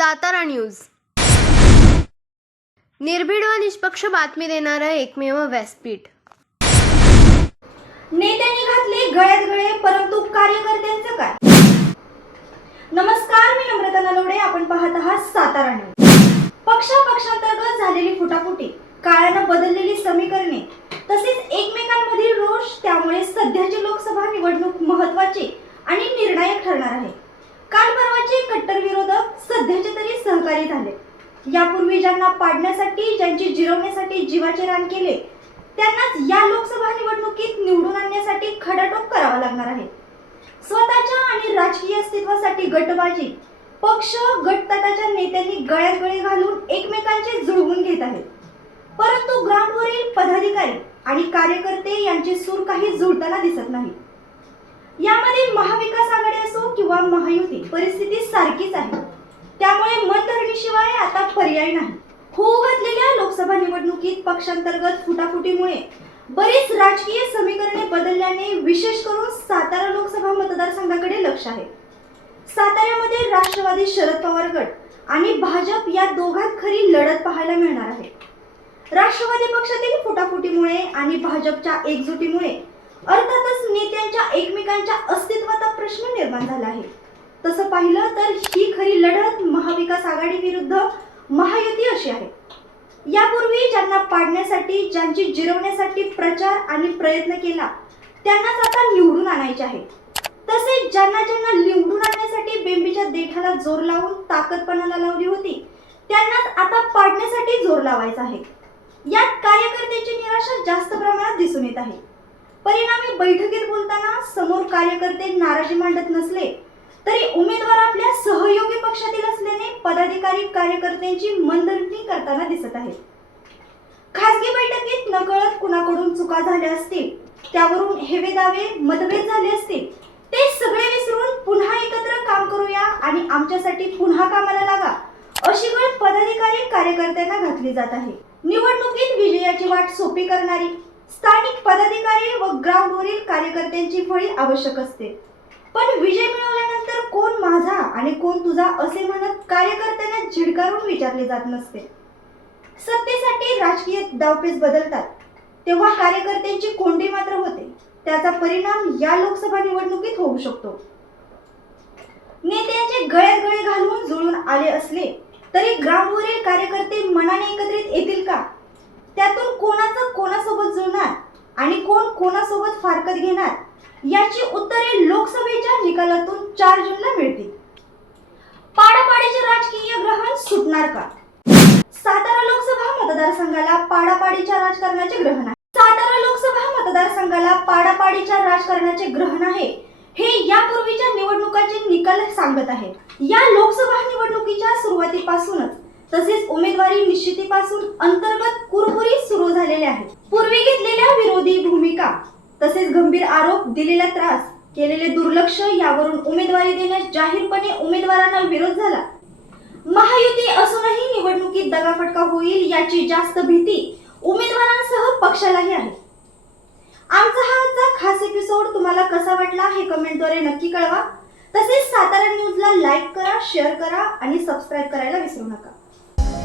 Satara news. निर्भीड व निष्पक्ष बातमी देणारं एकमेव व्यासपीठ. नेत्यांनी घातले गळ्यात गळे परंतु कार्यकर्त्यांचं काय? नमस्कार मी नम्रता नलवडे आपण पाहत आहात सातारा न्यूज. पक्षा पक्षांतर्गत झालेली फुटाफुटी काळानं बदललेली समीकरणे तसेच एकमेकांमधील रोष त्यामुळे सध्याची लोकसभा निवडणूक महत्वाची आणि निर्णायक ठरणार आहे. काल परवाचे कट्टर विरोधक झाले. यापूर्वी ज्यांना पाडण्यासाठी ज्यांची जिरवण्यासाठी जीवाचे रान केले त्यांनाच या लोकसभा निवडणुकीत निवडून आणण्यासाठी खडाटोप करावा लागणार आहे. स्वतःच्या आणि राजकीय अस्तित्वासाठी गटबाजी पक्ष गटतताच्या नेत्यांनी गळ्यात गळे घालून एकमेकांचे जुळवून घेत आहेत. परंतु ग्राउंडवरील पदाधिकारी आणि कार्यकर्ते यांचे सूर काही जुळताना दिसत नाही. यामध्ये महाविकास आघाडी असो किंवा महायुती परिस्थिती सारखीच आहे. पर्याय नाही. होऊ घातलेल्या लोकसभा निवडणुकीत पक्षांतर्गत फुटाफुटीमुळे बरीच राजकीय समीकरणे बदलल्याने विशेष करून सातारा लोकसभा मतदारसंघाकडे लक्ष आहे. साताऱ्यामध्ये राष्ट्रवादी शरद पवार गट आणि भाजप या दोघात खरी लढत पाहायला मिळणार आहे. राष्ट्रवादी पक्षातील फुटाफुटीमुळे आणि भाजपच्या एकजुटीमुळे अर्थातच नेत्यांच्या एकमेकांच्या अस्तित्वाचा प्रश्न निर्माण झाला आहे. तसं पाहिलं तर ही खरी लढत महाविकास आघाडी विरुद्ध महायुती अशी आहे. यापूर्वी ज्यांना पाडण्यासाठी ज्यांची जिरवण्यासाठी प्रचार आणि प्रयत्न केला त्यांनाच आता निवडून आणायचे आहे. तसेच ज्यांना ज्यांना निवडून आणण्यासाठी बेंबीच्या देठाला जोर लावून ताकदपणाला लावली होती त्यांनाच आता पाडण्यासाठी जोर लावायचा आहे. यात कार्यकर्त्याची निराशा जास्त प्रमाणात दिसून येत आहे. परिणामी बैठकीत बोलताना समोर कार्यकर्ते नाराजी मांडत नसले तरी उमेदवार आपल्या सहयोगी पदाधिकारी कार्यकर्त्यांची मनधरणी करताना दिसत आहेत. खासगी बैठकीत नकळत कुणाकडून चुका झाल्या असतील त्यावरून हेवे दावे मतभेद झाले असतील ते सगळे विसरून पुन्हा एकत्र काम करूया आणि आमच्यासाठी पुन्हा कामाला लागा अशी गळ पदाधिकारी कार्यकर्त्यांना घातली जात आहे. निवडणुकीत विजयाची वाट सोपी करणारी स्थानिक पदाधिकारी व ग्राउंडवरील कार्यकर्त्यांची फळी आवश्यक असते. पण विजय मिळवल्यानंतर कोण माझा आणि कोण तुझा असे म्हणत कार्यकर्त्यांना झिडकारून विचारले जात नसते. सत्तेसाठी राजकीय डावपेच बदलतात. तेव्हा कार्यकर्त्यांची कोंडी मात्र होते. त्याचा परिणाम या लोकसभा निवडणुकीत होऊ शकतो. नेत्यांचे गळ्यात गळे घालून जुळून आले असले तरी ग्रामवरील कार्यकर्ते मनाने एकत्रित येतील का? त्यातून कोणाचं कोणासोबत जुळणार आणि कोण कोणासोबत फारकत घेणार? याची उत्तरे लोकसभेच्या निकालातून चार जूनला मिळतील. पाडापाडीचे राजकीय ग्रहण सुटणार का? सातारा लोकसभा मतदारसंघाला पाडापाडीच्या राजकारणाचे ग्रहण आहे. सातारा लोकसभा मतदारसंघाला पाडापाडीच्या राजकारणाचे ग्रहण आहे हे यापूर्वीच्या निवडणुकाचे निकाल सांगत आहेत. या लोकसभा निवडणुकीच्या सुरुवातीपासूनच तसेच उमेदवारी निश्चितीपासून अंतर्गत कुरबुरी सुरू झालेले आहेत. पूर्वी घेतलेल्या विरोधी भूमिका तसेच गंभीर आरोप दिलेला त्रास केलेले दुर्लक्ष यावरून उमेदवारी देण्यास जाहीरपणे उमेदवारांना विरोध झाला. महायुती असूनही निवडणुकीत दगाफटका होईल याची जास्त भीती उमेदवारांसह पक्षालाही आहे. आमचा हा आजचा खास एपिसोड तुम्हाला कसा वाटला हे कमेंटद्वारे नक्की कळवा. तसेच सातारा न्यूजला लाईक करा शेअर करा आणि सबस्क्राईब करायला विसरू नका.